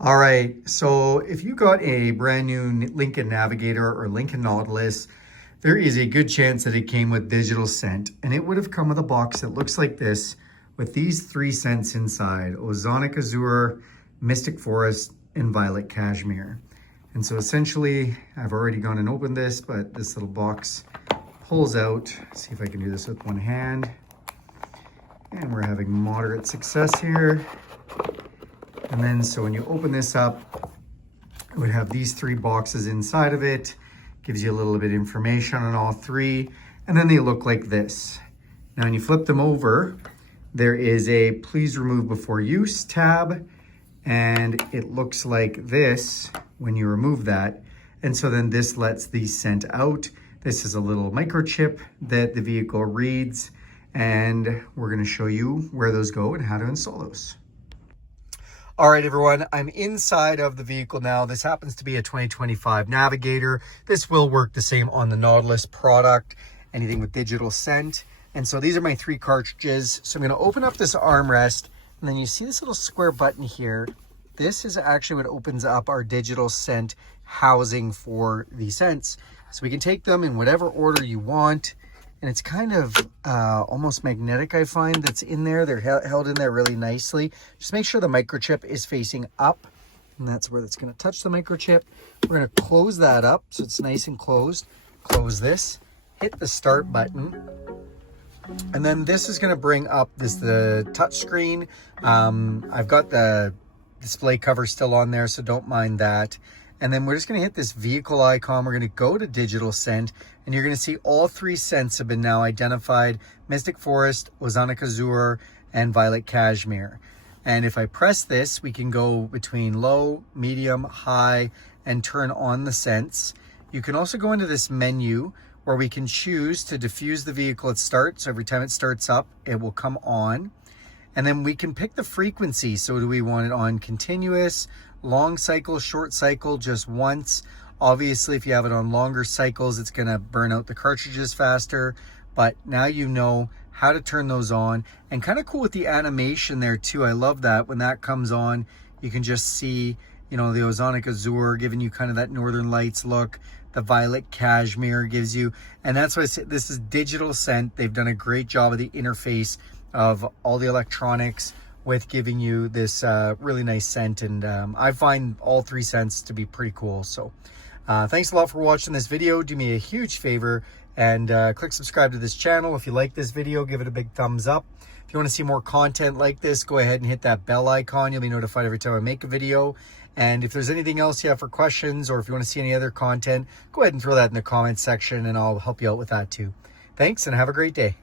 All right, so if you got a brand new Lincoln Navigator or Lincoln Nautilus, there is a good chance that it came with digital scent, and it would have come with a box that looks like this with these 3 scents inside: Ozonic Azour, Mystic Forest, and Violet Cashmere. And so essentially, I've already gone and opened this, but this little box pulls out. See if I can do this with one hand. And we're having moderate success here. And then, so when you open this up, it would have these 3 boxes inside of it. Gives you a little bit of information on all 3. And then they look like this. Now, when you flip them over, there is a please remove before use tab. And it looks like this when you remove that. And so then this lets these scent out. This is a little microchip that the vehicle reads. And we're going to show you where those go and how to install those. All right, everyone, I'm inside of the vehicle now. This happens to be a 2025 Navigator. This will work the same on the Nautilus product, anything with digital scent. And so these are my 3 cartridges. So I'm going to open up this armrest, and then you see this little square button here. This is actually what opens up our digital scent housing for the scents. So we can take them in whatever order you want. And it's kind of almost magnetic, I find, that's in there. They're held in there really nicely. Just make sure the microchip is facing up. And that's where it's going to touch the microchip. We're going to close that up so it's nice and closed. Close this. Hit the start button. And then this is going to bring up the touch screen. I've got the display cover still on there, so don't mind that. And then we're just going to hit this vehicle icon. We're going to go to digital scent, and you're going to see all 3 scents have been now identified: Mystic Forest, Ozonic Azour, and Violet Cashmere. And if I press this, we can go between low, medium, high, and turn on the scents. You can also go into this menu where we can choose to diffuse the vehicle at start. So every time it starts up, it will come on. And then we can pick the frequency. So do we want it on continuous, long cycle, short cycle, just once? Obviously, if you have it on longer cycles, it's going to burn out the cartridges faster. But now you know how to turn those on. And kind of cool with the animation there too. I love that. When that comes on, you can just see, you know, the Ozonic Azour giving you kind of that Northern Lights look. The Violet Cashmere gives you, and that's why I say this is digital scent. They've done a great job of the interface of all the electronics with giving you this really nice scent. And I find all 3 scents to be pretty cool. So thanks a lot for watching this video. Do me a huge favor and click subscribe to this channel. If you like this video, give it a big thumbs up. If you want to see more content like this, go ahead and hit that bell icon. You'll be notified every time I make a video. And if there's anything else you have for questions, or if you want to see any other content, go ahead and throw that in the comments section and I'll help you out with that too. Thanks and have a great day.